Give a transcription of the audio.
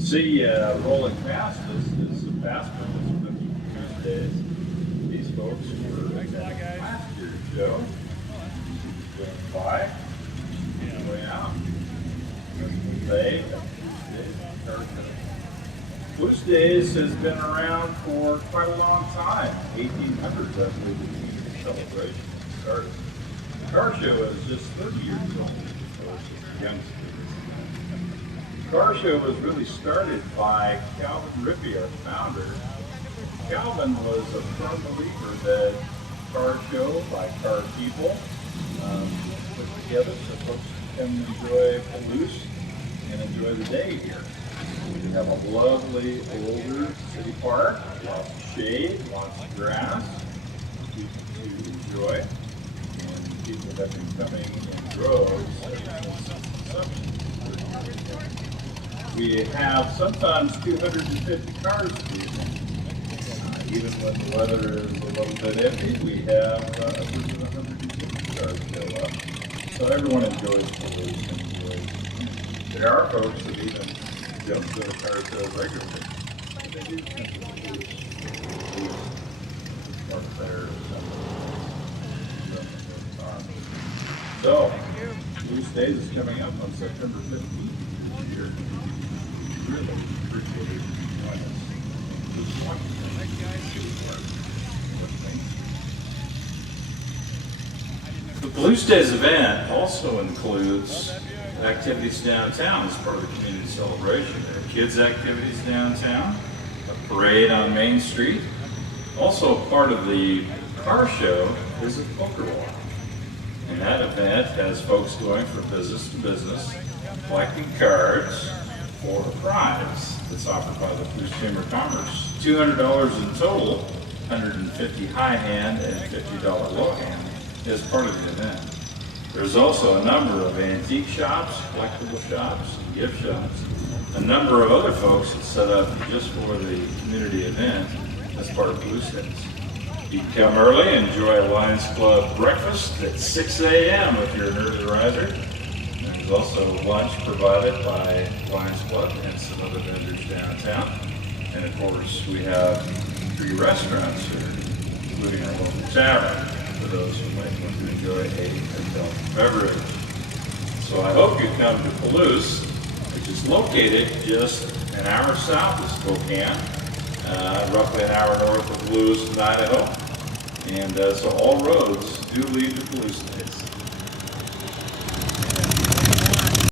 See, rolling past us is the past days. These folks were at last year's show. Going by, way out. Palouse Days has been around for quite a long time. 1800s, I believe, the celebration started. The car show is just 30 years old, so it's just youngsters. The car show was really started by Calvin Rippey, our founder. Calvin was a firm believer that car show by car people put together so folks can enjoy Palouse and enjoy the day here. We have a lovely older city park, lots of shade, lots of grass to enjoy, and people have been coming in droves. We have sometimes 250 cars even when the weather is a little bit iffy, we have upwards of 150 cars show up. So everyone enjoys Palouse. There are folks that even jump to the car show regularly. They do come to Palouse park there or something. So, Palouse Days is coming up on September 15th this year. Really appreciate it. The Palouse Days event also includes activities downtown as part of the community celebration. There are kids' activities downtown, a parade on Main Street. Also part of the car show is a poker walk. And that event has folks going from business to business, collecting cards for a prize that's offered by the Palouse Chamber of Commerce. $200 in total, $150 high hand and $50 low hand as part of the event. There's also a number of antique shops, collectible shops, gift shops, a number of other folks that set up just for the community event as part of Palouse Days. You can come early and enjoy a Lions Club breakfast at 6 a.m. if you're an early riser. There's also lunch provided by Lions Club and some other vendors downtown. And of course, we have 3 restaurants here, including our local tavern, for those who might want to enjoy a adult beverage. So I hope you come to Palouse, which is located just an hour south of Spokane, roughly an hour north of Palouse, Idaho. And so all roads do lead to Palouse Days.